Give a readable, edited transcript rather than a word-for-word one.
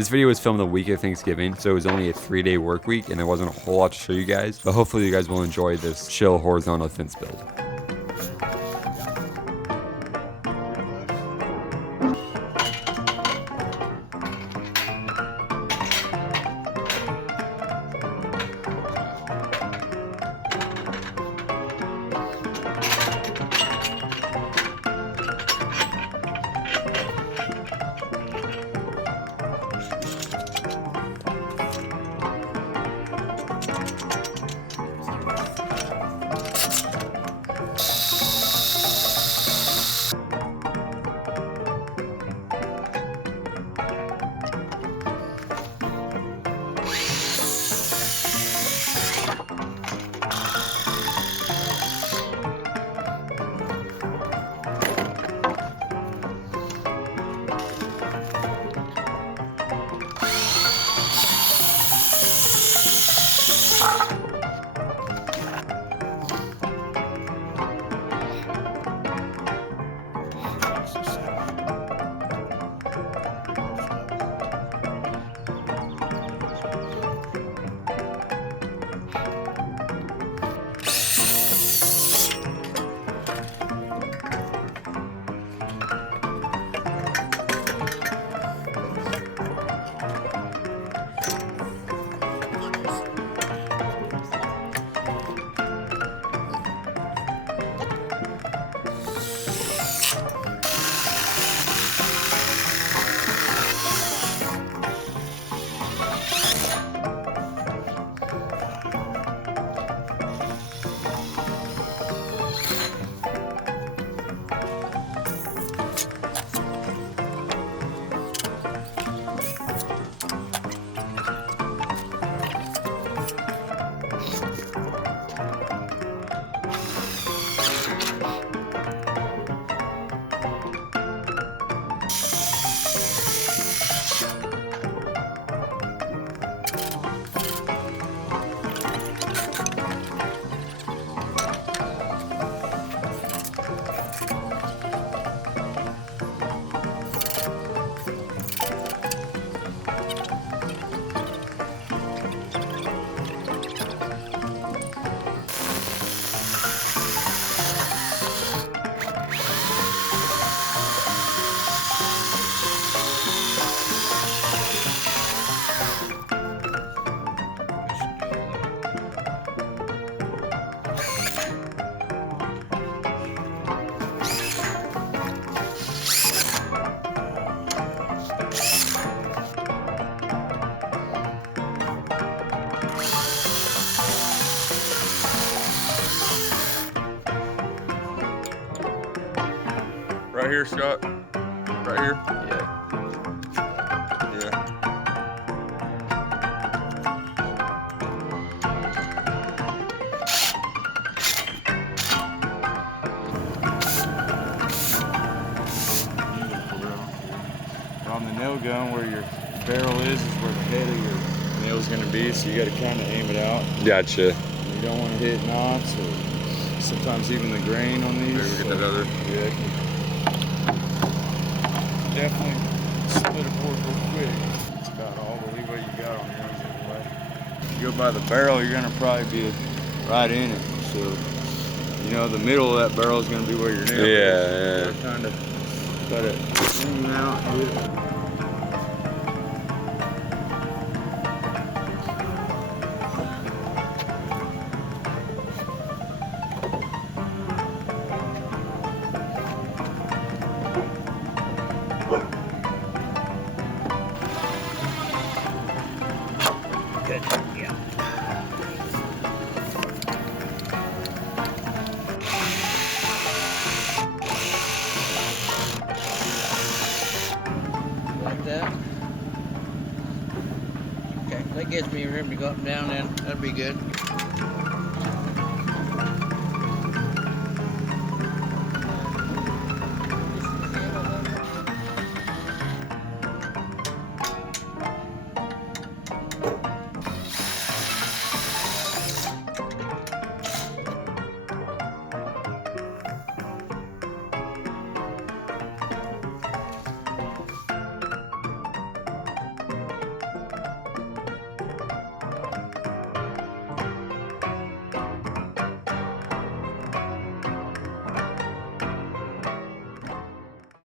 This video was filmed the week of Thanksgiving, so it was only a 3-day work week, and there wasn't a whole lot to show you guys. But hopefully you guys will enjoy this chill horizontal fence build. Right here, Scott. Right here. Yeah. Yeah. On the nail gun, where your barrel is where the head of your nail is going to be, so you got to kind of aim it out. Gotcha. You don't want to hit knots or sometimes even the grain on these. Maybe we get that other. Yeah, it can definitely split a board real quick. It's about all the leeway you got on yours anyway. If you go by the barrel, you're going to probably be right in it. So, you know, the middle of that barrel is going to be where your nail is. Yeah. So kind of cut it in and out. Good, yeah. Like that. Okay, that gives me room to go up and down then. That'd be good.